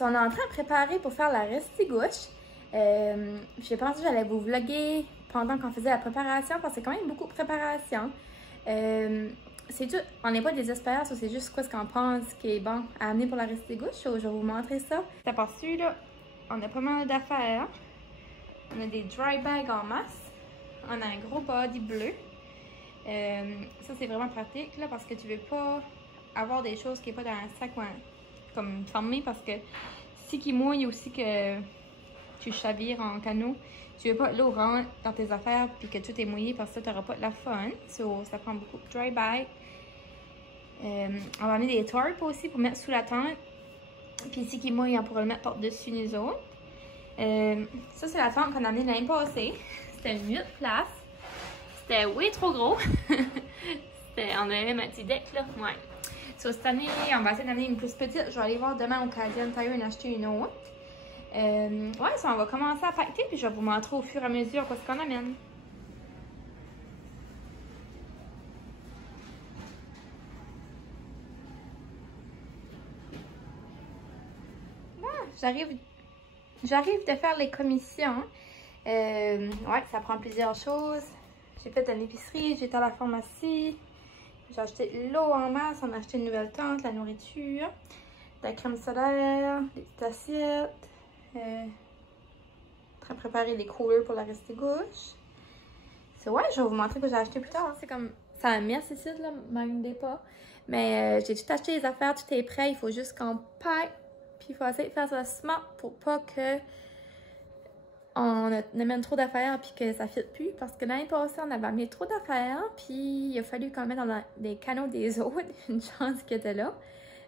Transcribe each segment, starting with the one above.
On est en train de préparer pour faire la restigouche. J'ai pensé que j'allais vous vlogger pendant qu'on faisait la préparation parce que c'est quand même beaucoup de préparation. C'est tout, on n'est pas désespérés, c'est juste quoi ce qu'on pense qui est bon à amener pour la restigouche. Je vais vous montrer ça. Aperçu là, on a pas mal d'affaires. On a des dry bags en masse. On a un gros body bleu. Ça c'est vraiment pratique là parce que tu veux pas avoir des choses qui n'est pas dans un sac comme fermé parce que si qui mouille aussi que tu chavires en canot, tu veux pas que l'eau rentre dans tes affaires puis que tout est mouillé parce que tu n'auras pas de la fun. So, ça prend beaucoup de dry bag. On va amener des tarps aussi pour mettre sous la tente. Puis si qui mouille, on pourra le mettre par-dessus nous autres. Ça c'est la tente qu'on a amenée l'année passée. C'était 8 places. C'était way trop gros. On avait même un petit deck là. Ouais. So, cette année, on va essayer d'amener une plus petite. Je vais aller voir demain au Canadian Tire et en acheter une autre. Ouais, so on va commencer à pacter puis je vais vous montrer au fur et à mesure ce qu'on amène. J'arrive de faire les commissions. Ouais, ça prend plusieurs choses. J'ai fait de l'épicerie, j'étais à la pharmacie. J'ai acheté de l'eau en masse, on a acheté une nouvelle tente, la nourriture, de la crème solaire, des petites assiettes. En train de préparer des coolers pour la restigouche. C'est ouais, je vais vous montrer que j'ai acheté plus tard. C'est comme ça a mis ici là, même des pas. Mais j'ai tout acheté les affaires, tout est prêt. Il faut juste qu'on pack. Puis il faut essayer de faire ça smart pour pas que on amène trop d'affaires puis que ça ne fitte plus. Parce que l'année passée, on avait amené trop d'affaires. Puis il a fallu qu'on mette dans des canaux des autres. Une chance qu'il était là.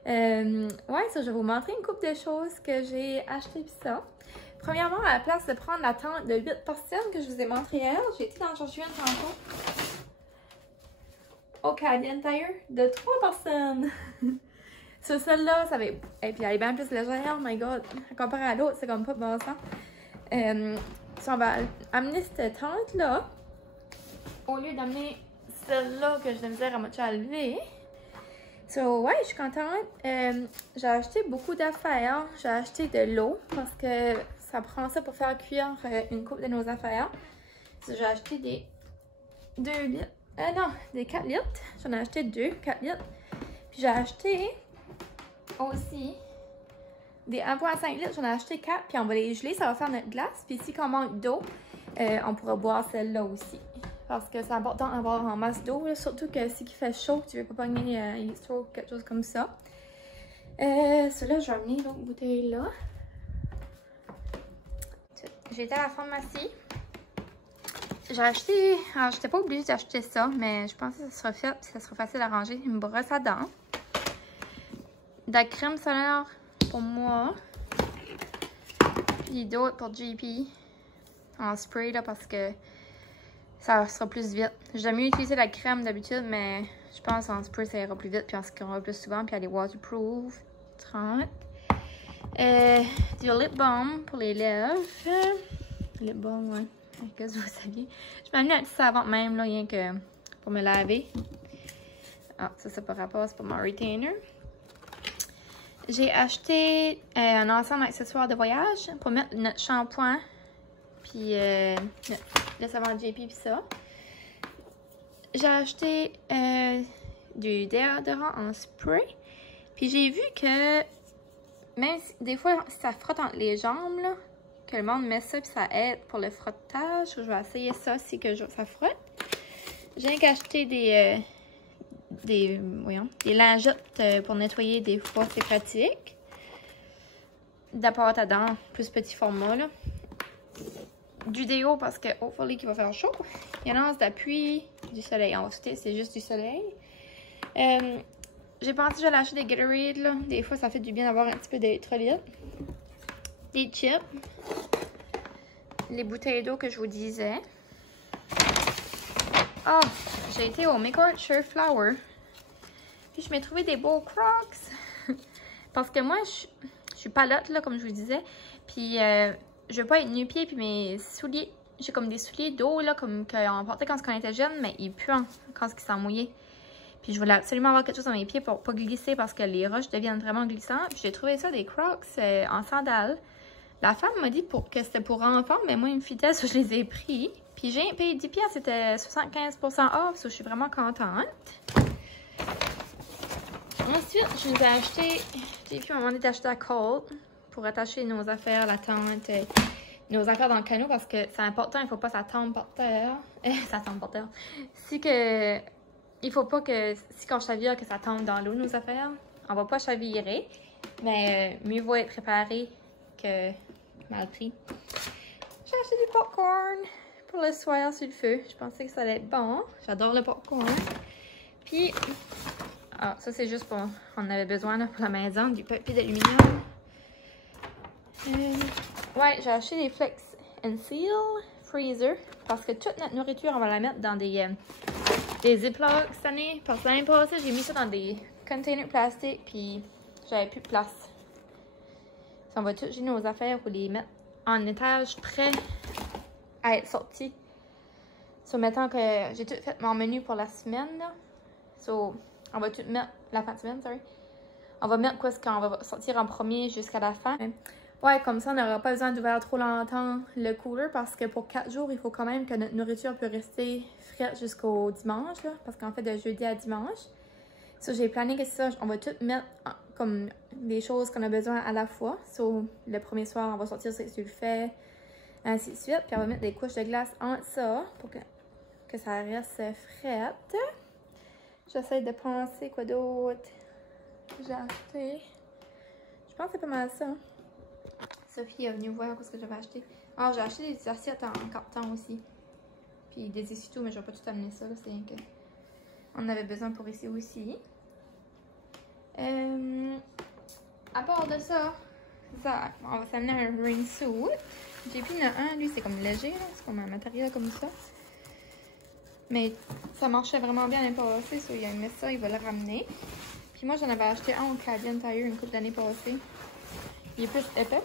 Ouais, ça, je vais vous montrer une couple de choses que j'ai achetées puis ça. Premièrement, à la place de prendre la tente de 8 personnes que je vous ai montré hier, j'ai été dans chercher une tantôt au Canadian Tire de 3 personnes. Sur celle-là, ça va. Et puis elle est bien plus légère, oh my god. Comparé à l'autre, c'est comme pas de bon sens. So on va amener cette tente-là au lieu d'amener celle-là que je de misère à moitié à lever. So, ouais, je suis contente. J'ai acheté beaucoup d'affaires. J'ai acheté de l'eau parce que ça prend ça pour faire cuire une coupe de nos affaires. So, j'ai acheté des 2 litres. Non, des 4 litres. J'en ai acheté 4 litres. Puis j'ai acheté aussi des 1,5 litres. J'en ai acheté 4. Puis on va les geler. Ça va faire notre glace. Puis si on manque d'eau, on pourra boire celle-là aussi. Parce que c'est important d'avoir en masse d'eau, surtout que si il fait chaud, tu veux pas pogner heat stroke, quelque chose comme ça. Celui-là, je vais amener l'autre bouteille là. J'ai été à la pharmacie. J'ai acheté, alors j'étais pas obligée d'acheter ça, mais je pensais que ça sera fait et ça sera facile à ranger. Une brosse à dents. De la crème solaire pour moi. Puis d'autres pour JP. En spray là parce que ça sera plus vite. J'aime mieux utiliser la crème d'habitude, mais je pense en spray ça ira plus vite, puis on se curera plus souvent, puis elle est waterproof. 30. Du lip balm pour les lèvres. Lip balm, ouais. Qu'est-ce que vous saviez? Je m'ai amené un petit savon même, là, rien que pour me laver. Ah, ça c'est par rapport, c'est pour mon retainer. J'ai acheté un ensemble d'accessoires de voyage pour mettre notre shampoing. Puis le savon JP puis ça. J'ai acheté du déodorant en spray. Puis j'ai vu que même si, des fois ça frotte entre les jambes là, que le monde met ça puis ça aide pour le frottage. Je vais essayer ça si que ça frotte. J'ai acheté des lingettes pour nettoyer des fois, c'est pratique. De la pâte à dents, plus petit format là. Du déo parce que hopefully qu'il va faire chaud. Il y en a d'appui du soleil. On va sauter, c'est juste du soleil. J'ai pensé que j'allais acheter des Gatorade là. Des fois ça fait du bien d'avoir un petit peu d'électrolyte. Des chips. Les bouteilles d'eau que je vous disais. Ah, j'ai été au Maker Flower. Puis je m'ai trouvé des beaux Crocs. Parce que moi je suis palotte là comme je vous disais. Puis je veux pas être nu-pied, puis mes souliers, j'ai comme des souliers d'eau, là, comme qu'on portait quand on était jeune, mais ils puent quand ils sont mouillés. Puis je voulais absolument avoir quelque chose dans mes pieds pour pas glisser parce que les roches deviennent vraiment glissantes. Puis j'ai trouvé ça, des Crocs en sandales. La femme m'a dit que c'était pour enfants, mais moi, il me fitait, ça, je les ai pris. Puis j'ai payé 10$, c'était 75% off, ça, je suis vraiment contente. Ensuite, je nous ai acheté, j'ai vu à un moment donné d'acheter à Colt pour attacher nos affaires, la tente, nos affaires dans le canot parce que c'est important, il ne faut pas que ça tombe par terre. Ça tombe par terre. Il faut pas que, si quand je chavire, que ça tombe dans l'eau, nos affaires. On va pas chavirer, mais mieux vaut être préparé que mal pris. J'ai acheté du popcorn pour le soir sur le feu. Je pensais que ça allait être bon. J'adore le popcorn. Puis, ça c'est juste pour, on avait besoin là, pour la maison, du papier d'aluminium. Ouais, j'ai acheté des Flex and Seal Freezer parce que toute notre nourriture, on va la mettre dans des Ziplocs cette année. Parce que l'année passée, j'ai mis ça dans des containers plastiques puis j'avais plus de place. On va tout gérer nos affaires pour les mettre en étage prêt à être sortis. So, mettons que j'ai tout fait mon menu pour la semaine. Là. So, on va tout mettre, la fin de semaine, sorry. On va mettre quoi ce qu'on va sortir en premier jusqu'à la fin. Ouais, comme ça, on n'aura pas besoin d'ouvrir trop longtemps le cooler parce que pour 4 jours, il faut quand même que notre nourriture peut rester fraîche jusqu'au dimanche. Là, parce qu'en fait, de jeudi à dimanche. So, j'ai plané que ça, on va tout mettre comme des choses qu'on a besoin à la fois. So, le premier soir, on va sortir ce que tu le fais, ainsi de suite. Puis on va mettre des couches de glace entre ça pour que ça reste frette. J'essaie de penser quoi d'autre j'ai acheté. Je pense que c'est pas mal ça. Sophie est venue voir ce que j'avais acheté. Ah, j'ai acheté des assiettes en carton aussi. Puis des essuie-tout, mais je vais pas tout amener ça. C'est rien que on avait besoin pour ici aussi. À part de ça, on va s'amener un rain suit. J'ai pris un, lui c'est comme léger, c'est comme un matériel comme ça. Mais ça marchait vraiment bien l'année passée, il a aimé ça, il va le ramener. Puis moi j'en avais acheté un au Canadian Tire une couple d'années passées. Il est plus épais,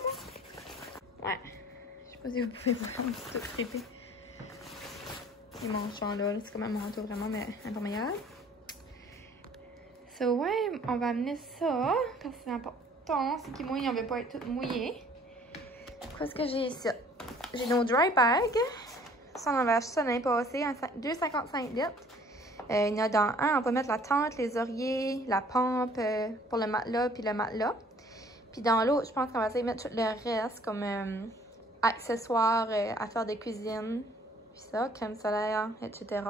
moi. Ouais. Je sais pas si vous pouvez voir, c'est tout creepy. Et mon champ là, c'est comme un manteau vraiment, mais imperméable. So ouais, on va amener ça, parce que c'est important, c'est qu'il mouille, on veut pas être tout mouillé. Qu'est-ce que j'ai ici? J'ai nos dry bags. Ça, on avait acheté ça l'année passée, 2,55 litres. Il y en a dans un, on va mettre la tente, les oreillers, la pompe pour le matelas, puis le matelas. Puis dans l'autre, je pense qu'on va essayer de mettre tout le reste, comme accessoires, affaires de cuisine, puis ça, crème solaire, etc.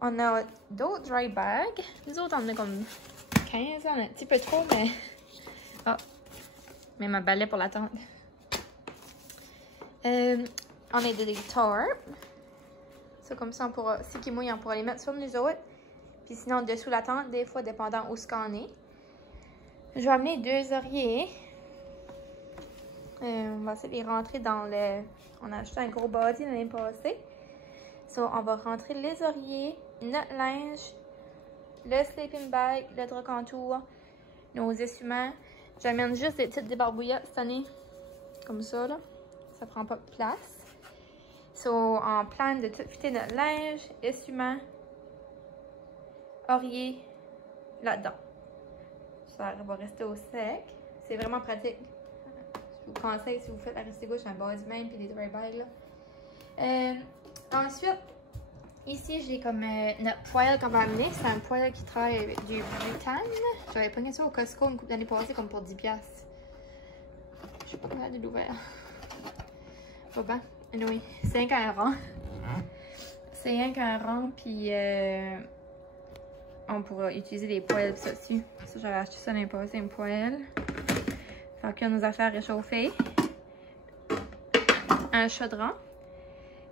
On a d'autres dry bags. Nous autres, on en a comme 15, on a un petit peu trop, mais... Ah, mais ma balai pour la tente. On a des tarps. Ça, comme ça, on pourra, si qui mouille, on pourra les mettre sur nous autres. Puis sinon, dessous la tente, des fois, dépendant où ce qu'on est. Je vais amener 2 oreillers. On va essayer de les rentrer dans le... On a acheté un gros body l'année passée. So, on va rentrer les oreillers, notre linge, le sleeping bag, le drap contour, nos essuiements. J'amène juste des petites débarbouillettes cette année. Comme ça, là. Ça prend pas de place. So, on plane de tout fitter notre linge, essuiement, oreiller là-dedans. Ça va rester au sec. C'est vraiment pratique. Je vous conseille si vous faites la restée gauche, un body même puis des dry bags là. Ensuite, ici j'ai comme notre poêle qu'on va amener. C'est un poêle qui travaille avec du butane. J'avais pogné ça au Costco une couple d'années passées comme pour 10$. Je sais pas comment de l'ouvert. Pas bien. Anyway, c'est rien qu'un rang. C'est rien qu'un rang, puis on pourra utiliser des poêles pis ça dessus. Ça, j'avais acheté ça l'année passée, une poêle. Faire cuire nos affaires réchauffées. Un chaudron.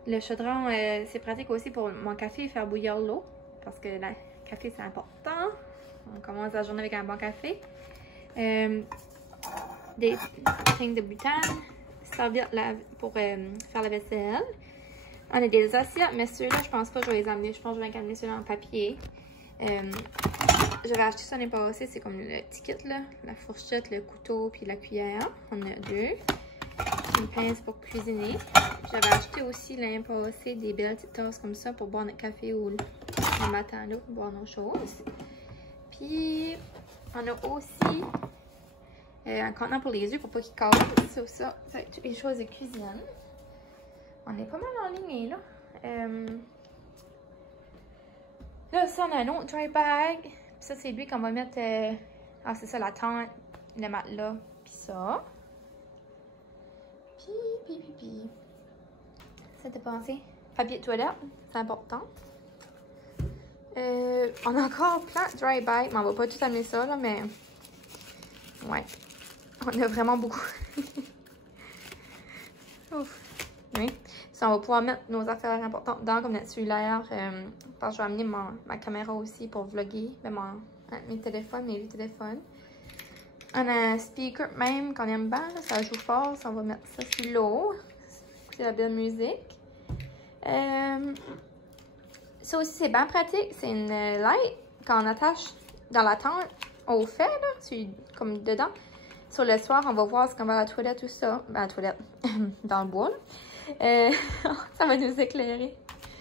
Le chaudron, c'est pratique aussi pour mon café, faire bouillir l'eau. Parce que le café, c'est important. On commence la journée avec un bon café. Des things de butane. Serviettes pour faire la vaisselle. On a des assiettes, mais ceux-là, je pense pas que je vais les amener. Je pense que je vais amener ceux-là en papier. J'avais acheté ça l'année passée. C'est comme le petit kit, là. La fourchette, le couteau, puis la cuillère. On a 2. Une pince pour cuisiner. J'avais acheté aussi l'année passée des belles petites tasses comme ça pour boire notre café ou le matin, là, boire nos choses. Puis, on a aussi un contenant pour les œufs pour pas qu'ils cassent. Ça va être toutes les choses de cuisine. On est pas mal enlignés, là. Là, ça, on a un autre dry bag. Puis ça, c'est lui qu'on va mettre... Ah, c'est ça, la tente, le matelas, puis ça. Puis... Ça t'a pensé? Papier de toilette, c'est important. On a encore plein de dry bag, mais on va pas tout amener ça, là, mais... Ouais. On a vraiment beaucoup. Ouf. Oui. Ça, on va pouvoir mettre nos affaires importantes dedans, comme notre cellulaire. Parce que je vais amener ma caméra aussi pour vlogger. Mes téléphones, mes téléphones. On a un speaker même qu'on aime bien. Ça joue fort. Ça, on va mettre ça sur l'eau. C'est la belle musique. Ça aussi, c'est bien pratique. C'est une light qu'on attache dans la tente au fait, là, comme dedans. Sur le soir, on va voir ce qu'on va à la toilette, tout ça. Ben, à la toilette, dans le bois, là. Ça va nous éclairer.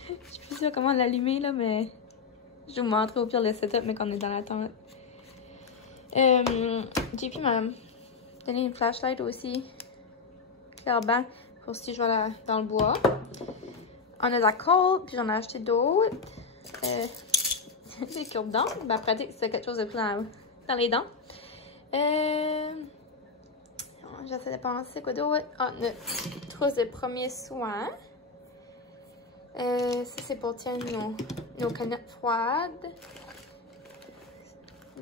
Je suis plus sûre comment l'allumer, là, mais je vais vous montrer au pire le setup, mais qu'on est dans la tente. JP m'a donné une flashlight aussi. Clairement, pour si je vais dans le bois. On a de la colle, puis j'en ai acheté d'autres. Des cure-dents. Ben, pratique, c'est quelque chose de pris dans les dents. J'essaie de penser quoi d'autre. Ah, notre trousse de premiers soins. Ça, c'est pour tenir nos canettes froides.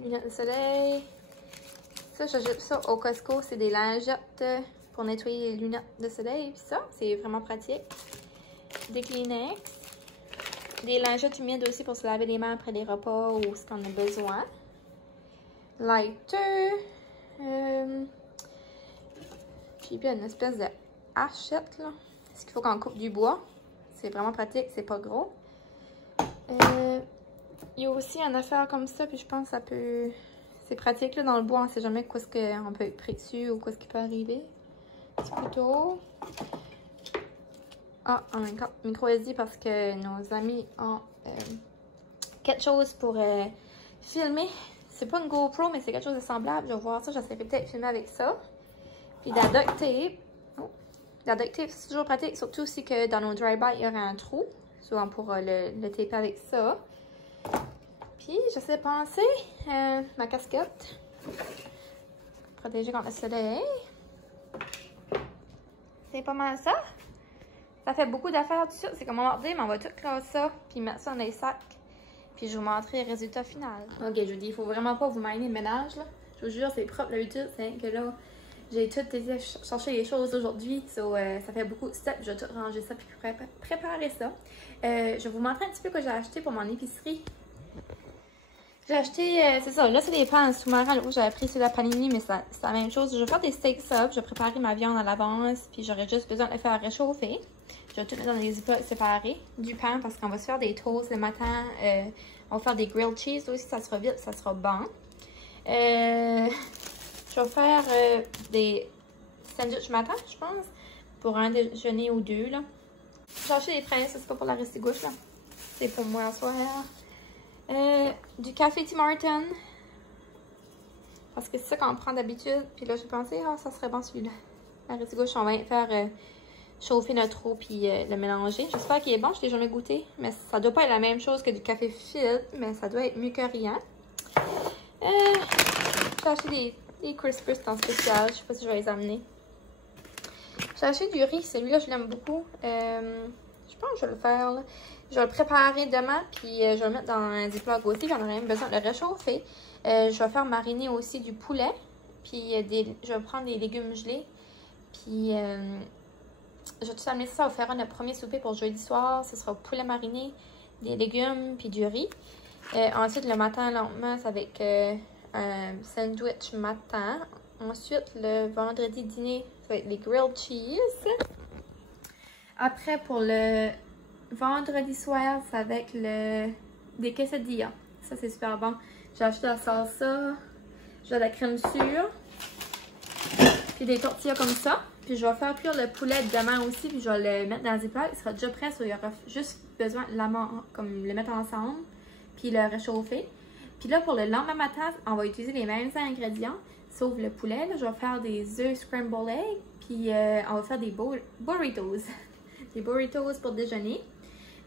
Lunettes de soleil. Ça, j'ajoute ça au Costco. C'est des lingettes pour nettoyer les lunettes de soleil. Puis ça, c'est vraiment pratique. Des Kleenex. Des lingettes humides aussi pour se laver les mains après les repas ou ce qu'on a besoin. Lighter. J'ai bien une espèce de hachette, là. Est-ce qu'il faut qu'on coupe du bois? C'est vraiment pratique, c'est pas gros. Il y a aussi une affaire comme ça, puis je pense que ça peut... C'est pratique, là, dans le bois, on sait jamais quoi ce qu'on peut être pris dessus ou quoi ce qui peut arriver. Petit couteau. Ah, un micro SD parce que nos amis ont quelque chose pour filmer. C'est pas une GoPro, mais c'est quelque chose de semblable. Je vais voir ça, j'essaierai peut-être de filmer avec ça. Puis de la duct tape. Oh. La duct tape, c'est toujours pratique, surtout si que dans nos dry bag, il y aurait un trou. Souvent, on pourra le taper avec ça. Puis, j'essaie de penser, ma casquette. Protéger contre le soleil. C'est pas mal ça. Ça fait beaucoup d'affaires tout de suite. C'est comme on va dire, mais on va tout classer ça, puis mettre ça dans les sacs. Puis je vous montrerai le résultat final. Ok, je vous dis, il faut vraiment pas vous miner le ménage, là. Je vous jure, c'est propre l'habitude. C'est que là, j'ai tout été chercher les choses aujourd'hui. So, ça fait beaucoup de steps. Je vais tout ranger ça, puis préparer ça. Je vais vous montrer un petit peu ce que j'ai acheté pour mon épicerie. J'ai acheté, c'est ça, là c'est des pans sous-marins. Là, j'avais pris ceux de la Panini, mais c'est la même chose. Je vais faire des steaks sub, je vais préparer ma viande à l'avance, puis j'aurais juste besoin de le faire réchauffer. Je vais tout mettre dans des ziplocs séparés du pain parce qu'on va se faire des toasts le matin. On va faire des grilled cheese aussi, ça sera vite, ça sera bon. Je vais faire des sandwichs matin, je pense, pour un déjeuner ou deux, là. J'ai acheté des princes, c'est pas pour la restigouche, là. C'est pour moi à soir. Du café Tim Hortons. Parce que c'est ça qu'on prend d'habitude. Puis là, j'ai pensé, ah, ça serait bon celui-là. La restigouche, on va faire chauffer notre eau puis le mélanger. J'espère qu'il est bon, je l'ai jamais goûté. Mais ça doit pas être la même chose que du café filtre, mais ça doit être mieux que rien. J'ai acheté des Crispers en spécial. Je sais pas si je vais les amener. J'ai acheté du riz. Celui-là, je l'aime beaucoup. Je pense que je vais le faire, là. Je vais le préparer demain, puis je vais le mettre dans un Ziploc aussi. J'en aurais même besoin de le réchauffer. Je vais faire mariner aussi du poulet. Puis je vais prendre des légumes gelés. Puis je vais tout amener ça. On va faire notre premier souper pour jeudi soir. Ce sera poulet mariné, des légumes, puis du riz. Ensuite, le matin, lentement, c'est avec un sandwich matin. Ensuite, le vendredi dîner, ça va être les grilled cheese. Après, pour le vendredi soir, c'est avec des quesadillas. Ça, c'est super bon. J'ai acheté la salsa, j'ai de la crème sûre, puis des tortillas comme ça. Puis je vais faire cuire le poulet demain aussi, puis je vais le mettre dans le Ziploc. Il sera déjà prêt, il y aura juste besoin de comme le mettre ensemble. puis le réchauffer. Puis là, pour le lendemain matin, on va utiliser les mêmes ingrédients, sauf le poulet. Là, je vais faire des œufs scrambled egg, puis on va faire des burritos. Des burritos pour déjeuner.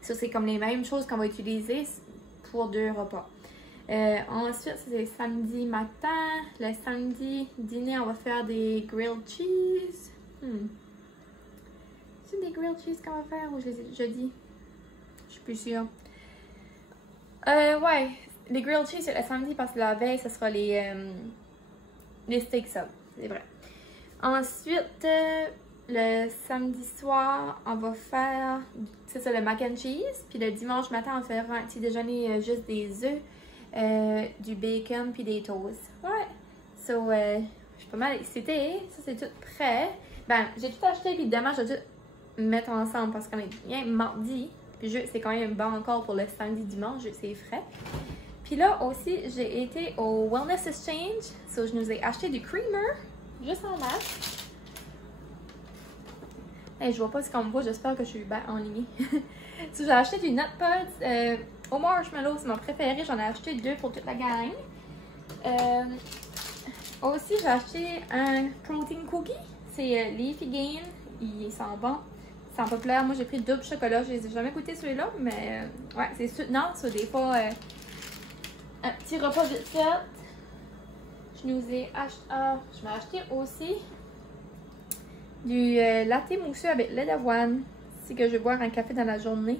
Ça, c'est comme les mêmes choses qu'on va utiliser pour 2 repas. Ensuite, c'est samedi matin. Le samedi dîner, on va faire des grilled cheese. C'est des grilled cheese qu'on va faire ou je les ai déjà dit? Je suis plus sûre. Ouais, les grilled cheese, c'est le samedi parce que la veille, ce sera les steak sub. C'est vrai. Ensuite, le samedi soir, on va faire, c'est ça, le mac and cheese. Puis le dimanche matin, on va faire un petit déjeuner juste des œufs, du bacon puis des toasts. Ouais. So, je suis pas mal excitée. Ça, c'est tout prêt. Ben, j'ai tout acheté puis demain, je vais tout mettre ensemble parce qu'on est bien mardi. Puis c'est quand même bon encore pour le samedi dimanche, c'est frais. Puis là aussi, j'ai été au Wellness Exchange. So, je nous ai acheté du creamer, juste en masse. Hey, je vois pas ce qu'on me voit, j'espère que je suis bien en ligne. So, j'ai acheté du Nut Pods au marshmallow, c'est mon préféré. J'en ai acheté 2 pour toute la gang. Aussi, j'ai acheté un protein cookie. C'est Leafy Gain. Il sent bon. C'est populaire. Moi, j'ai pris double chocolat. Je les ai jamais goûté celui-là, mais ouais, c'est soutenant. So, des fois, un petit repas vite fait. Je nous ai acheté. Je m'ai acheté aussi du latte mousseux avec lait d'avoine. C'est que je vais boire un café dans la journée.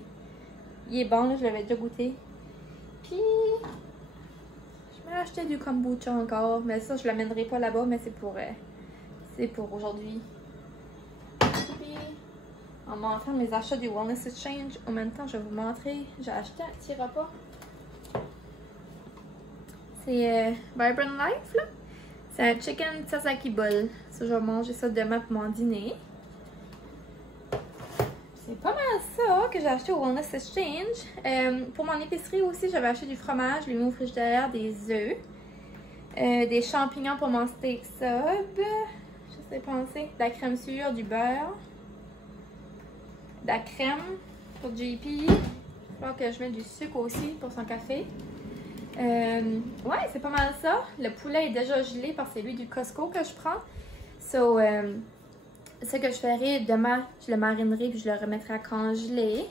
Il est bon, là, je l'avais déjà goûté. Puis, je m'ai acheté du kombucha encore. Mais ça, je l'amènerai pas là-bas, mais c'est pour aujourd'hui. Puis, en montrant mes achats du Wellness Exchange, en même temps, je vais vous montrer. J'ai acheté un petit repas. C'est Vibrant Life, là. C'est un chicken sasaki bowl. Ça, je vais manger ça demain pour mon dîner. C'est pas mal ça que j'ai acheté au Wellness Exchange. Pour mon épicerie aussi, j'avais acheté du fromage, les mous frigidaires, des œufs, des champignons pour mon steak sub. Je sais penser. De la crème sûre, du beurre, de la crème pour JP. Il va falloir que je mette du sucre aussi pour son café. Ouais, c'est pas mal ça. Le poulet est déjà gelé parce que c'est lui du Costco que je prends. So, ce que je ferai demain, je le marinerai puis je le remettrai à congeler.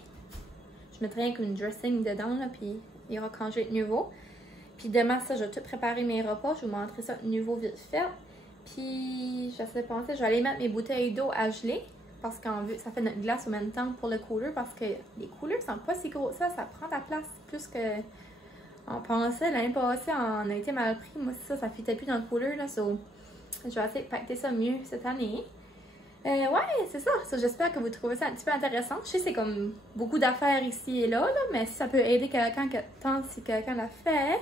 Je mettrai avec une dressing dedans, là, puis il ira congeler de nouveau. Puis demain, ça, je vais tout préparer mes repas. Je vais vous montrer ça de nouveau vite fait. Puis, je sais penser, je vais aller mettre mes bouteilles d'eau à geler. Parce que ça fait notre glace en même temps pour le cooler. Parce que les coolers sont pas si gros. Ça prend de la place plus que on pensait. L'année passée, on a été mal pris. Moi, ça fitait plus dans le cooler, là. So, je vais essayer de pacter ça mieux cette année. Ouais, c'est ça. So, j'espère que vous trouvez ça un petit peu intéressant. Je sais que c'est comme beaucoup d'affaires ici et là, mais si ça peut aider quelqu'un si quelqu'un l'a fait,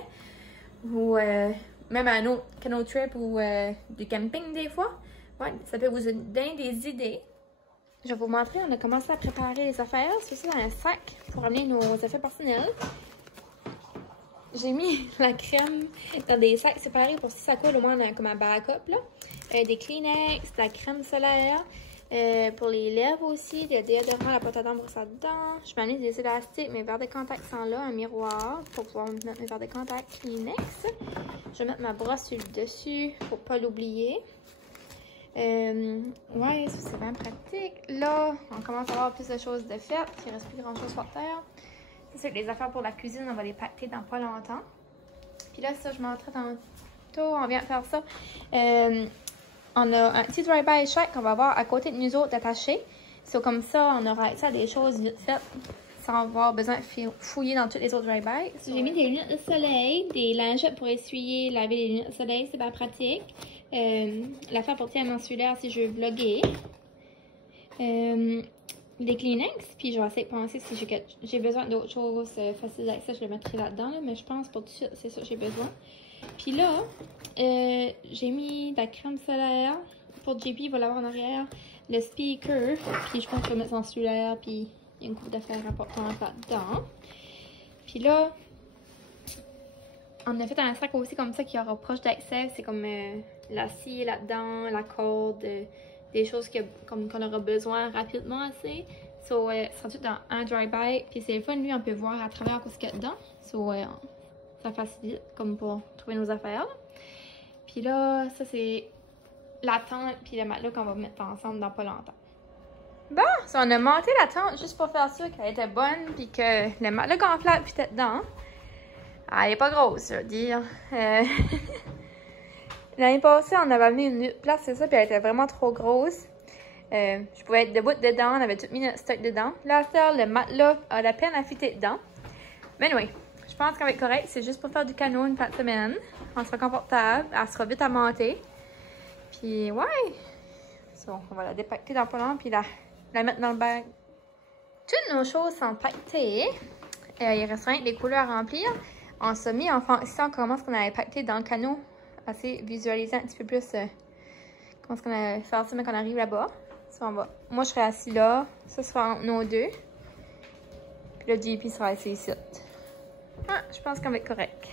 ou même un autre canoe trip ou du camping des fois, ouais, ça peut vous donner des idées. Je vais vous montrer, on a commencé à préparer les affaires. C'est dans un sac pour amener nos affaires personnelles. J'ai mis la crème dans des sacs séparés pour si ça coule, au moins on a comme un backup, là. Des Kleenex, de la crème solaire, pour les lèvres aussi, des déodorants, la pâte à dents, brosse à dents. Je m'ai mis des élastiques, mes verres de contact sont là, un miroir pour pouvoir mettre mes verres de contact Kleenex. Je vais mettre ma brosse sur le dessus pour pas l'oublier. Ouais, ça c'est bien pratique. Là, on commence à avoir plus de choses de faites. Il ne reste plus grand chose par terre. C'est les affaires pour la cuisine, on va les pacter dans pas longtemps. Puis là, ça, je montrerai tantôt. On vient de faire ça. On a un petit dry-by shack qu'on va avoir à côté de nous autres attaché. So, comme ça, on aura accès à des choses vite faites sans avoir besoin de fouiller dans tous les autres dry-by. J'ai mis des lunettes de soleil, des lingettes pour essuyer, laver les lunettes de soleil, c'est pas pratique. L'affaire pour tirer mensuraire si je veux vlogger. Des Kleenex, puis je vais essayer de penser si j'ai besoin d'autres choses faciles d'accès, je le mettrai là-dedans, là, mais je pense pour tout de suite, c'est ça que j'ai besoin. Puis là, j'ai mis de la crème solaire pour JP, il va l'avoir en arrière, le speaker, puis je pense que je vais mettre son cellulaire, puis il y a une couple d'affaires importantes là-dedans. Puis là, on a fait un sac aussi comme ça qui aura proche d'accès, c'est comme la scie là-dedans, la corde, des choses qu'on aura besoin rapidement assez. So, ça sera tout dans un dry-by. Puis c'est le fun, lui, on peut voir à travers ce qu'il y a dedans. So, Ça facilite comme pour trouver nos affaires. Puis là, ça c'est la tente puis le matelas qu'on va mettre ensemble dans pas longtemps. Bon, so on a monté la tente juste pour faire sûr qu'elle était bonne puis que le matelas gonflable puis était dedans. Elle est pas grosse, je veux dire. L'année passée, on avait amené une place, c'est ça, puis elle était vraiment trop grosse. Je pouvais être debout dedans, on avait tout mis notre stock dedans. Là, à faire, le matelas a la peine à fitter dedans. Mais oui, je pense qu'elle va être correcte. C'est juste pour faire du canot une fois de semaine. On sera confortable, elle sera vite à monter. Puis ouais, so, on va la dépacter dans pas long, puis la mettre dans le bag. Toutes nos choses sont pactées. Il reste rien que les couleurs à remplir. On s'est mis en fonction comment est-ce qu'on allait pacter dans le canot. Assez visualiser un petit peu plus comment est-ce qu'on allait faire ça, mais qu'on arrive là-bas. Ça, moi, je serai assis là. Ça sera entre nos deux. Puis le JP sera assis ici. Ah, je pense qu'on va être correct.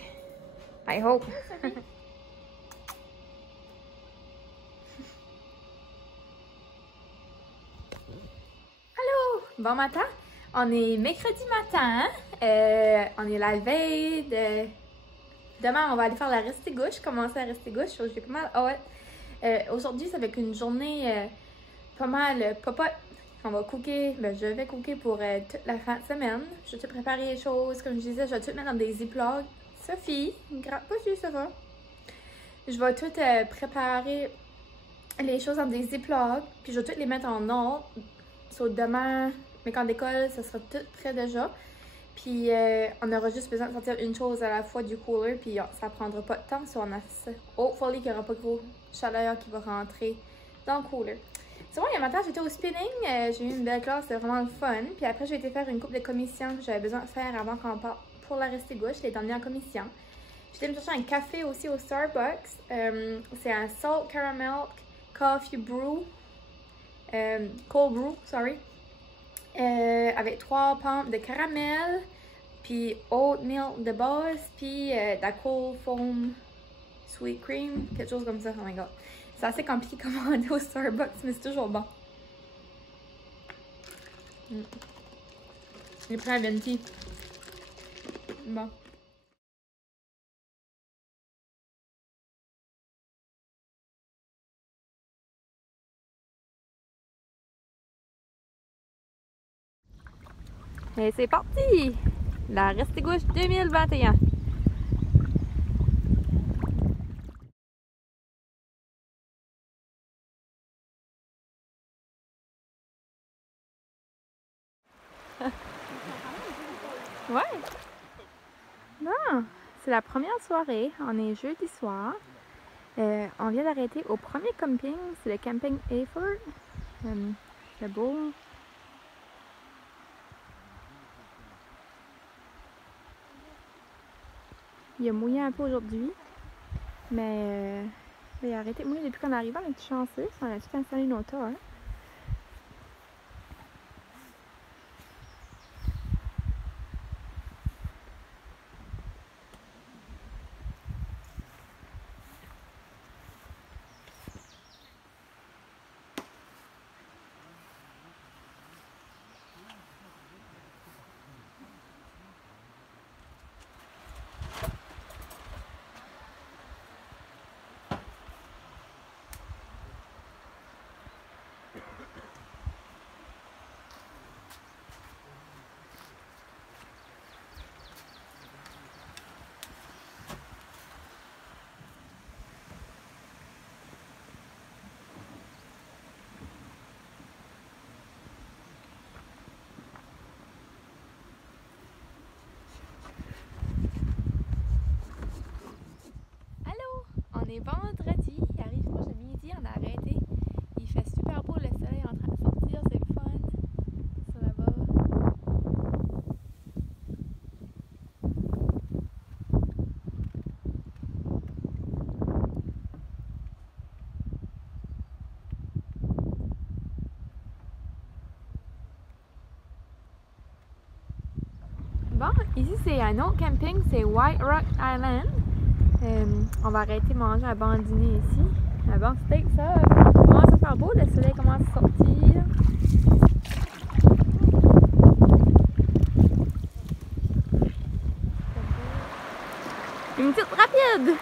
I hope. Allô! Bon matin! On est mercredi matin. On est la veille de... Demain, on va aller faire la Restigouche, commencer la Restigouche. J'ai pas mal hâte. Aujourd'hui, ça va être une journée pas mal popote. On va cooker, je vais cooker pour toute la fin de semaine. Je vais te préparer les choses, comme je disais, je vais tout mettre dans des ziplocs. Sophie, gratte pas sur ça va. Je vais tout préparer les choses dans des ziplocs, puis je vais tout les mettre en ordre. Demain, mais quand l'école, ça sera tout prêt déjà. Puis on aura juste besoin de sortir une chose à la fois du cooler, puis ça prendra pas de temps. So on a ça. Hopefully qu'il n'y aura pas gros chaleur qui va rentrer dans le cooler. C'est bon, il y a matin, j'étais au spinning, j'ai eu une belle classe, c'était vraiment le fun. Puis après, j'ai été faire une couple de commissions que j'avais besoin de faire avant qu'on parte pour la Restigouche. Je l'ai emmenée en commission. J'étais me chercher un café aussi au Starbucks. C'est un Salt Caramel Coffee Brew. Cold Brew, sorry. Avec 3 pompes de caramel, puis oatmeal de base, puis de la cold foam sweet cream, quelque chose comme ça. Oh my god. C'est assez compliqué à commander au Starbucks, mais c'est toujours bon. J'ai pris un venti. Bon. Et c'est parti! La Restigouche 2021. Ouais! Non! C'est la première soirée. On est jeudi soir. On vient d'arrêter au premier camping. C'est le camping Hayford. C'est beau. Il a mouillé un peu aujourd'hui, mais il a arrêté de mouiller depuis qu'on est arrivé. On est chanceux, on a tout installé nos tas. Hein. On est vendredi, il arrive proche de midi, on a arrêté. Il fait super beau, le soleil est en train de sortir, c'est le fun. Ça là-bas. Bon, ici c'est un autre camping, c'est White Rock Island. On va arrêter de manger un bon dîner ici. Un bon steak, ça commence à faire beau, le soleil commence à sortir. vide!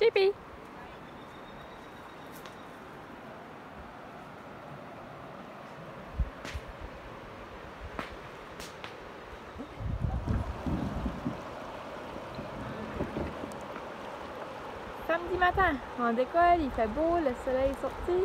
JP! Samedi matin, on décolle, il fait beau, le soleil est sorti.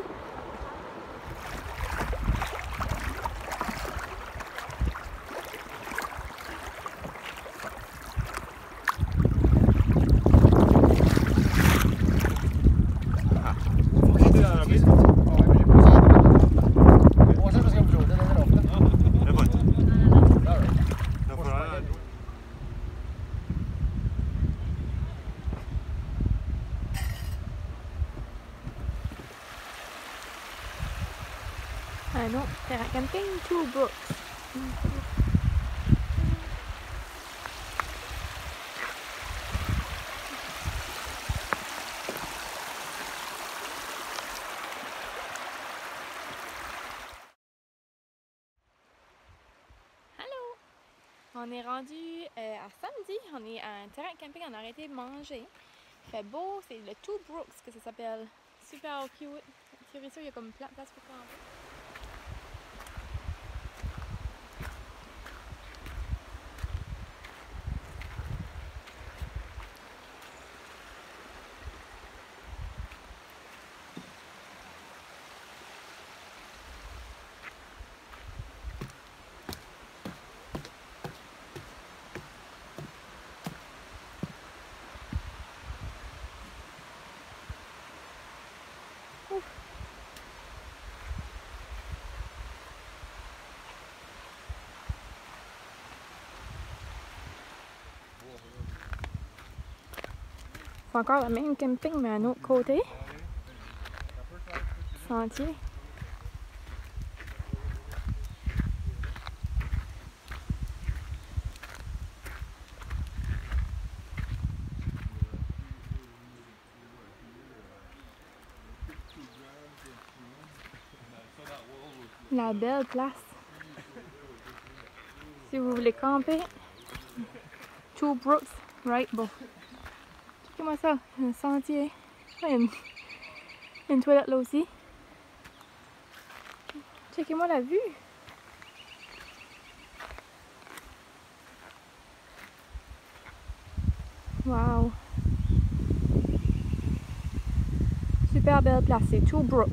Ah non, terrain camping, Two Brooks. Allô! On est rendu à samedi, on est à un terrain camping, on a arrêté de manger. Il fait beau, c'est le Two Brooks que ça s'appelle. Super cute. Tirer ça, il y a comme plein de place pour camper. Ouf. C'est encore le même camping, mais à un autre côté. Sentier. La belle place. Si vous voulez camper, Two Brooks, right? Bon. Checkez-moi ça, un sentier. Une toilette là aussi. Checkez-moi la vue. Wow. Super belle place, c'est Two Brooks.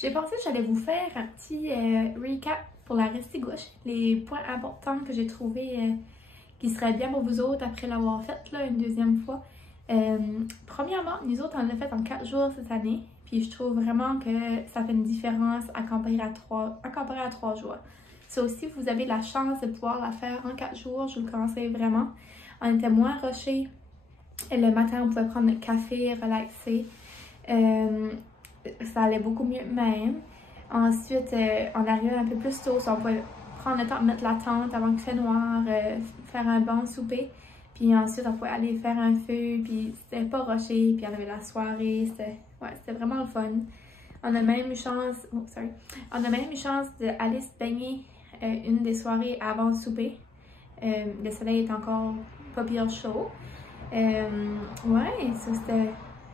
J'ai pensé que j'allais vous faire un petit recap pour la Restigouche, les points importants que j'ai trouvés qui seraient bien pour vous autres après l'avoir faite là, une deuxième fois. Premièrement, nous autres, on l'a fait en 4 jours cette année, puis je trouve vraiment que ça fait une différence à comparer à 3 jours. Ça aussi, vous avez la chance de pouvoir la faire en 4 jours, je vous le conseille vraiment. On était moins rushés. Le matin, on pouvait prendre notre café, relaxer. Ça allait beaucoup mieux même. Ensuite, on arrivait un peu plus tôt, so on pouvait prendre le temps de mettre la tente avant qu'il fait noir, faire un bon souper. Puis ensuite, on pouvait aller faire un feu, puis c'était pas rushé, puis on avait la soirée, c'était vraiment le fun. On a même eu chance, on a même eu chance d'aller se baigner une des soirées avant le souper. Le soleil est encore pas pire chaud. Ouais, ça c'était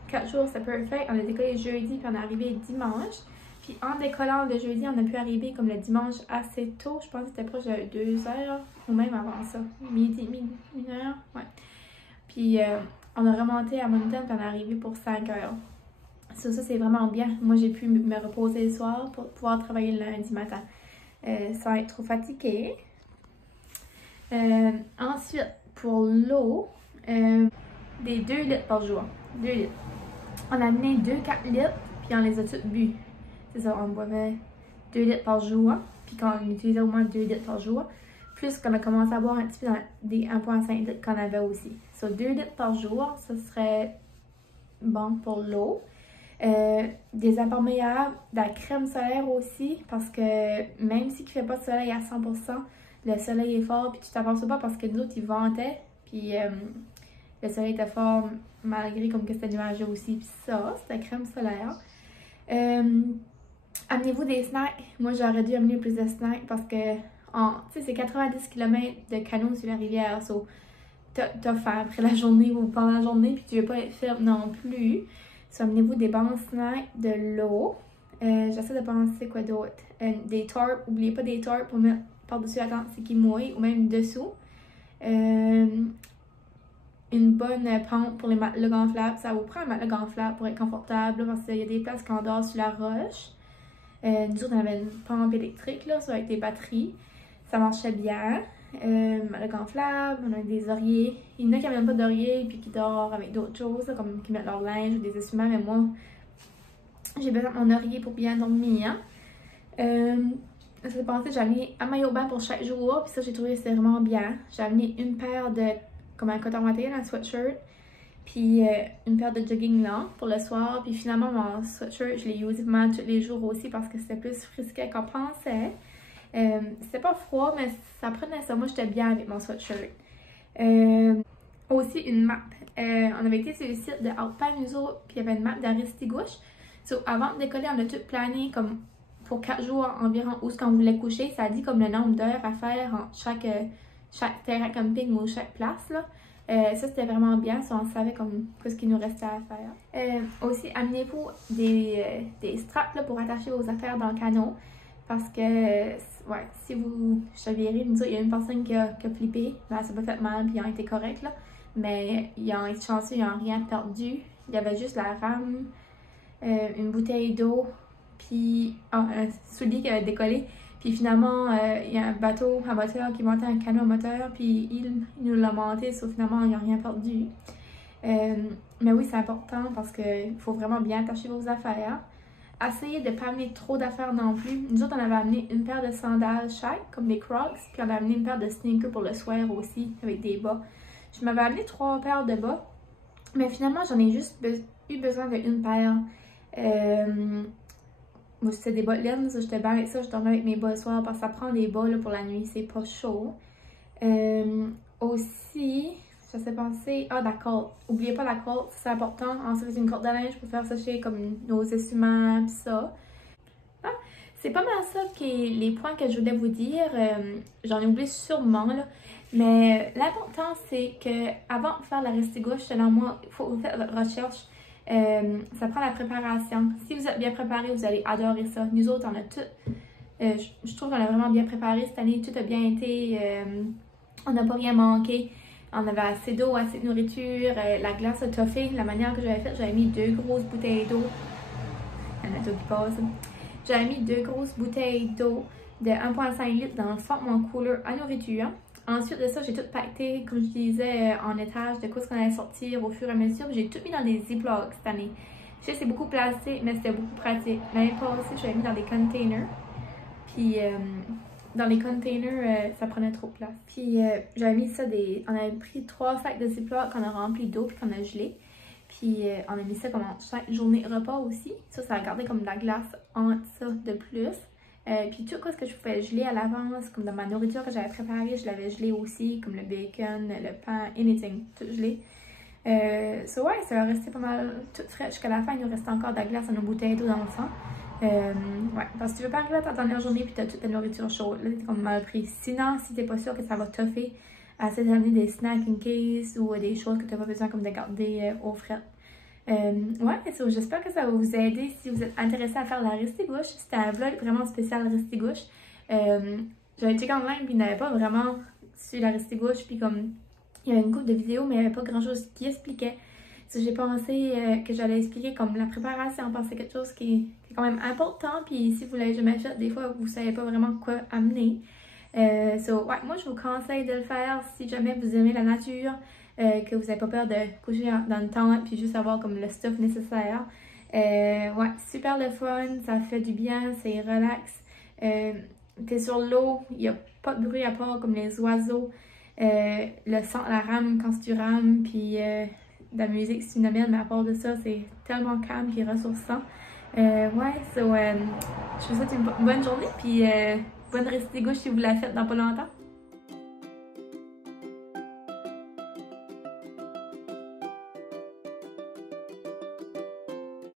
4 jours, c'était parfait. On a décollé jeudi, puis on est arrivé dimanche. Puis en décollant le jeudi, on a pu arriver comme le dimanche assez tôt. Je pense que c'était proche de 2 heures, ou même avant ça. Midi, 1 heure, ouais. Puis on a remonté à Mountain, puis on est arrivé pour 5 heures. Ça c'est vraiment bien. Moi, j'ai pu me reposer le soir pour pouvoir travailler le lundi matin. Sans être trop fatiguée. Ensuite, pour l'eau, des 2 litres par jour. 2 litres. On a amené 2-4 litres, puis on les a tous bu. C'est ça, on boivait 2 litres par jour, puis quand on utilisait au moins 2 litres par jour, plus qu'on a commencé à boire un petit peu dans des 1,5 litres qu'on avait aussi. So, 2 litres par jour, ça serait bon pour l'eau. Des imperméables, de la crème solaire aussi, parce que même si il ne fait pas de soleil à 100%, le soleil est fort, puis tu t'aperçois pas parce que nous autres, ils vantaient, puis le soleil était fort malgré comme que c'était nuageux aussi, puis ça, c'était crème solaire. Amenez-vous des snacks. Moi, j'aurais dû amener plus de snacks parce que, tu sais, c'est 90 km de canot sur la rivière, so t'as faim après la journée ou pendant la journée, puis tu veux pas être ferme non plus. So, amenez-vous des bons snacks, de l'eau. J'essaie de penser quoi d'autre. Des tarps. N'oubliez pas des tarps pour mettre par-dessus la tente, c'est qui mouille, ou même dessous. Une bonne pente pour les matelas gonflables. Ça vous prend un matelas gonflable pour être confortable, parce qu'il y a des places qu'on dort sur la roche. Nous autres, on avait une pompe électrique, là, avec des batteries. Ça marchait bien. Matelas gonflable, on a des oreillers. Il y en a qui n'amènent pas d'oreiller puis qui dorment avec d'autres choses, là, comme qui mettent leur linge ou des essuie-mains, mais moi, j'ai besoin de mon oreiller pour bien dormir. Ça s'est passé, j'ai amené un maillot bain pour chaque jour, puis ça, j'ai trouvé que c'était vraiment bien. J'ai amené une paire de, comme un coton watté, un sweatshirt, puis une paire de jogging là pour le soir. Puis finalement, mon sweatshirt, je l'ai usé vraiment tous les jours aussi parce que c'était plus frisquet qu'on pensait. C'était pas froid, mais ça prenait ça. Moi, j'étais bien avec mon sweatshirt. Aussi, une map. On avait été sur le site de Outback, nous autres, puis il y avait une map d'Arestigouche. So, avant de décoller, on a tout plané comme pour 4 jours environ où est-ce qu'on voulait coucher. Ça dit comme le nombre d'heures à faire en chaque terrain camping ou chaque place, là. Ça, c'était vraiment bien. So, on savait comme ce qu'il nous restait à faire. Aussi, amenez-vous des straps là, pour attacher vos affaires dans le canot. Parce que, ouais, si vous chavirez, nous il y a une personne qui a flippé. Là, ça n'a pas fait mal, puis ils ont été corrects, là. Mais ils ont été chanceux, ils n'ont rien perdu. Il y avait juste la rame, une bouteille d'eau, puis un soulier qui avait décollé. Puis finalement, il y a un bateau à moteur qui montait un canot à moteur, puis il nous l'a monté, sauf finalement, ils n'ont rien perdu. Mais oui, c'est important parce qu'il faut vraiment bien attacher vos affaires. Essayez de ne pas amener trop d'affaires non plus. Nous autres, on avait amené une paire de sandales chaque, comme des Crocs, puis on a amené une paire de sneakers pour le soir aussi, avec des bas. Je m'avais amené 3 paires de bas, mais finalement, j'en ai juste eu besoin d'une paire. Moi, c'était des bas de laine, j'étais bien avec ça, je dormais avec mes bas le soir parce que ça prend des bas là, pour la nuit, c'est pas chaud. Aussi, ça s'est pensé, la corde. N'oubliez pas la corde, c'est important. Ensuite, c'est une corde de linge pour faire sécher comme nos essuie-mains, pis ça. C'est pas mal ça les points que je voulais vous dire. J'en ai oublié sûrement, là. Mais l'important, c'est que avant de faire la Restigouche, selon moi, il faut que vous faites votre recherche. Ça prend la préparation. Si vous êtes bien préparé, vous allez adorer ça. Nous autres, on a tout. Je trouve qu'on a vraiment bien préparé cette année. Tout a bien été. On n'a pas rien manqué. On avait assez d'eau, assez de nourriture. La glace a toffé. La manière que j'avais faite, j'avais mis 2 grosses bouteilles d'eau. Il y en a tout qui passe. J'avais mis 2 grosses bouteilles d'eau de 1,5 litres dans le fond de mon cooler à nourriture. Ensuite de ça, j'ai tout pacté, comme je disais, en étage de quoi ce qu'on allait sortir au fur et à mesure. J'ai tout mis dans des Ziplocs cette année. Je sais que c'est beaucoup plastique, mais c'était beaucoup pratique. L'année passée, j'avais mis dans des containers. Puis dans les containers, ça prenait trop de place. Puis j'avais mis ça on avait pris 3 sacs de Ziploc qu'on a rempli d'eau puis qu'on a gelé. Puis on a mis ça comme en chaque journée repas aussi. Ça a gardé comme de la glace entre ça de plus. Puis tout ce que je pouvais geler à l'avance, comme dans ma nourriture que j'avais préparée, je l'avais gelé aussi, comme le bacon, le pain, anything, tout gelé. Ouais, ça a resté pas mal tout frais jusqu'à la fin. Il nous restait encore de la glace dans nos bouteilles d'eau dans le fond. Ouais, parce que tu veux pas arriver à ta dernière journée puis t'as toute ta nourriture chaude. Là, t'es comme mal pris. Sinon, si t'es pas sûr que ça va toffer, assez d'amener des snacks in case ou des choses que t'as pas besoin comme de garder au frais. Ouais, j'espère que ça va vous aider si vous êtes intéressé à faire la restigouche. C'était un vlog vraiment spécial restigouche. J'avais checké en ligne puis il n'avait pas vraiment su la restigouche puis comme il y avait une couple de vidéos mais il n'y avait pas grand chose qui expliquait. J'ai pensé que j'allais expliquer comme la préparation parce que c'est quelque chose qui est quand même important puis si vous l'avez jamais fait, des fois vous savez pas vraiment quoi amener. Ouais, moi je vous conseille de le faire si jamais vous aimez la nature. Que vous n'avez pas peur de coucher dans le temps puis juste avoir comme le stuff nécessaire. Ouais, super le fun, ça fait du bien, c'est relax. T'es sur l'eau, il n'y a pas de bruit à part comme les oiseaux. Le son, la rame quand tu rames, puis de la musique c'est une amène, mais à part de ça, c'est tellement calme et ressourçant. Ouais, je vous souhaite une bonne journée, puis bonne restigouche si vous la faites dans pas longtemps.